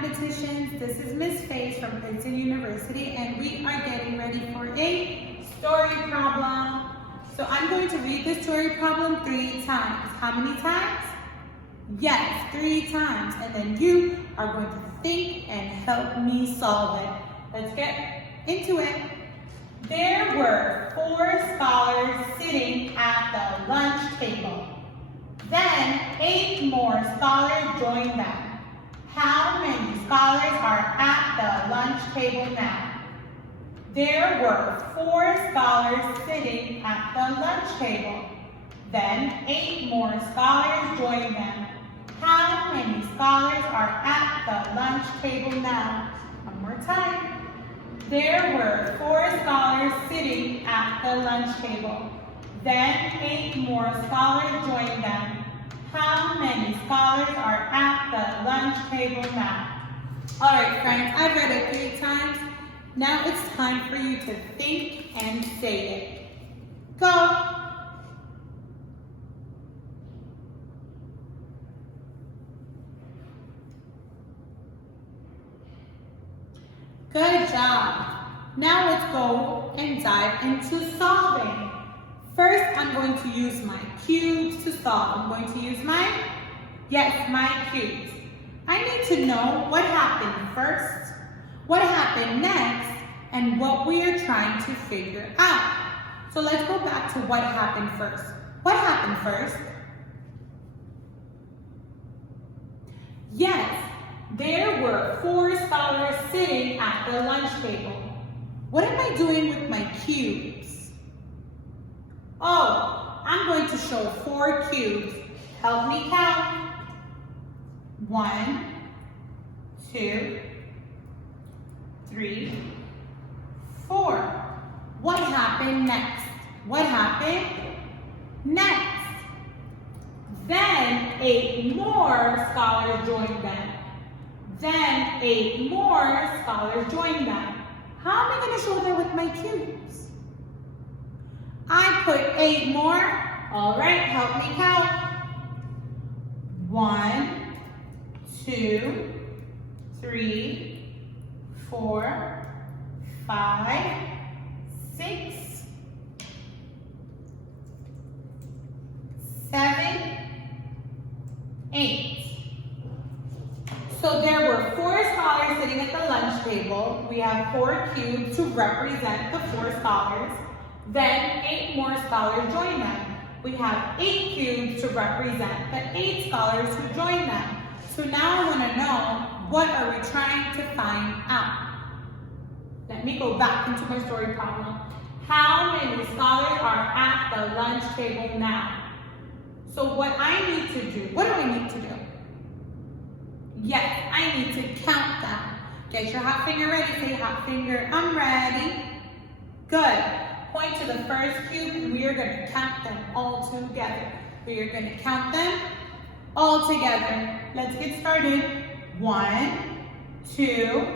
mathematicians. This is Miss Faye from Princeton University, and we are getting ready for a story problem. So I'm going to read the story problem 3 times. How many times? Yes, 3 times. And then you are going to think and help me solve it. Let's get into it. There were 4 scholars sitting at the lunch table. Then 8 more scholars joined them. How many scholars are at the lunch table now? There were 4 scholars sitting at the lunch table. Then 8 more scholars joined them. How many scholars are at the lunch table now? One more time. There were 4 scholars sitting at the lunch table. Then 8 more scholars joined them. How many scholars are at the lunch table now? All right, friends, I've read it 3 times. Now it's time for you to think and say it. Go. Good job. Now let's go and dive into solving. First, I'm going to use my cubes to solve. I'm going to use my cubes. I need to know what happened first, what happened next, and what we are trying to figure out. So let's go back to what happened first. What happened first? Yes, there were 4 scholars sitting at the lunch table. What am I doing with my cubes? Oh, I'm going to show 4 cubes. Help me count. 1, 2, 3, 4. What happened next? What happened next? Then 8 more scholars joined them. Then 8 more scholars joined them. How am I going to show that with my cubes? I put 8 more. All right, help me count. 1, 2, 3, 4, 5, 6, 7, 8. So there were 4 scholars sitting at the lunch table. We have 4 cubes to represent the 4 scholars. Then 8 more scholars join them. We have 8 cubes to represent the 8 scholars who joined them. So now I want to know, what are we trying to find out? Let me go back into my story problem. How many scholars are at the lunch table now? So what I need to do, what do I need to do? Yes, I need to count them. Get your hot finger ready. Say hot finger, I'm ready. Good. Point to the first cube and we are going to count them all together. We are going to count them all together. Let's get started. 1, 2,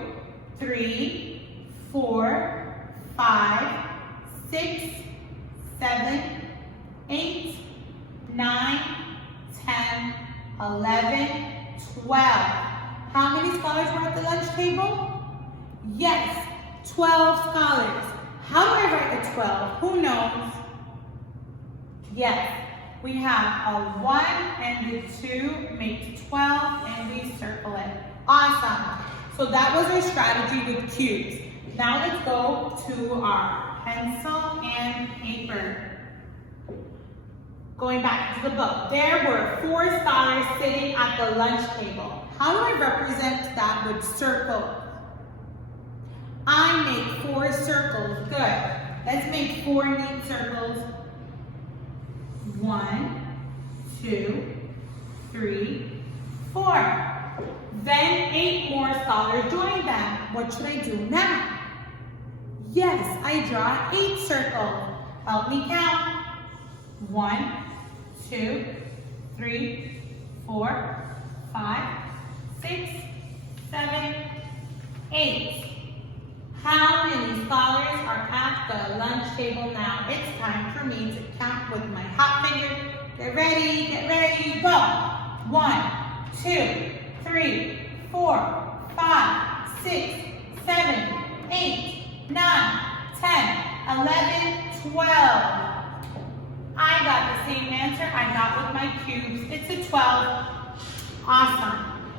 3, 4, 5, 6, 7, 8, 9, 10, 11, 12. How many scholars were at the lunch table? Yes, 12 scholars. How do I write a 12? Who knows? Yes, we have a 1 and a 2 makes 12 and we circle it. Awesome. So that was our strategy with cubes. Now let's go to our pencil and paper. Going back to the book. There were 4 scholars sitting at the lunch table. How do I represent that with circles? I make 4 circles. Good. Let's make 4 neat circles. 1, 2, 3, 4. Then 8 more scholars joined them. What should I do now? Yes, I draw 8 circles. Help me count. 1, 2, 3, 4, 5, 6, 7, 8. How many scholars are at the lunch table now? It's time for me to count with my hot finger. Get ready, go. 1, 2, 3, 4, 5, 6, 7, 8, 9, 10, 11, 12. I got the same answer I got with my cubes. It's a 12. Awesome.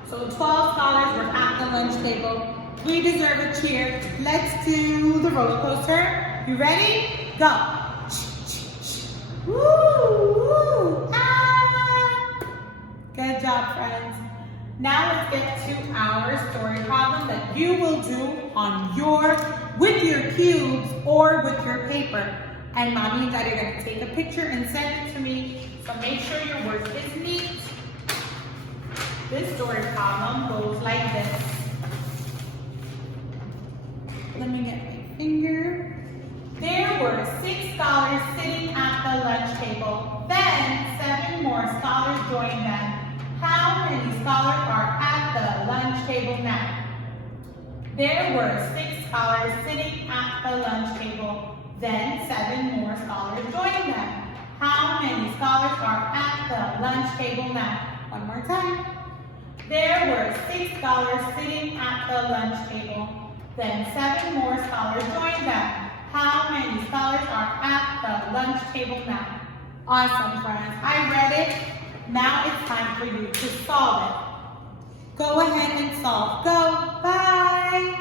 So 12 scholars were at the lunch table. We deserve a cheer. Let's do the roller coaster. You ready? Go. Woo, woo, ah. Good job, friends. Now let's get to our story problem that you will do with your cubes or with your paper. And mommy and daddy are going to take a picture and send it to me. So make sure your work is neat. This story problem goes like this. Let me get my finger. There were 6 scholars sitting at the lunch table. Then 7 more scholars joined them. How many scholars are at the lunch table now? There were 6 scholars sitting at the lunch table. Then 7 more scholars joined them. How many scholars are at the lunch table now? One more time. There were 6 scholars sitting at the lunch table. Then 7 more scholars joined them. How many scholars are at the lunch table now? Awesome, friends. I read it. Now it's time for you to solve it. Go ahead and solve. Go. Bye.